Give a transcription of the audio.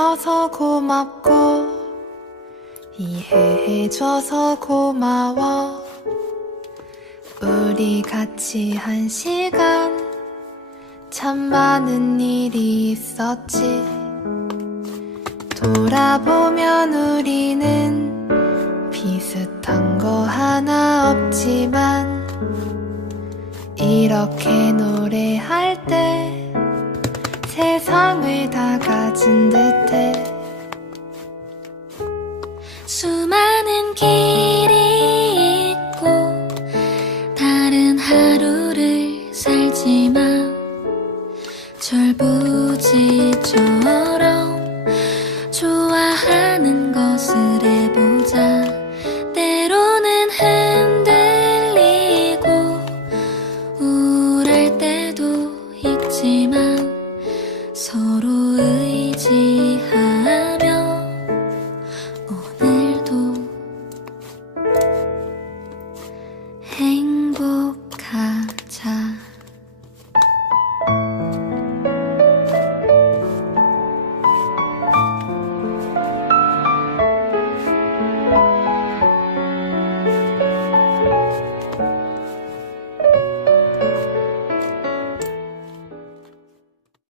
챙겨줘서 고맙고 이해해줘서 고마워. 우리 같이 한 시간 참 많은 일이 있었지. 돌아보면 우리는 비슷한 거 하나 없지만 이렇게 노래할 때 세상을 다 가진 듯해. 수많은 길이 있고 다른 하루를 살지만 철부지처럼 좋아하는 것을 해보자. 때로는 흔들리고 우울할 때도 있지만 서로 의지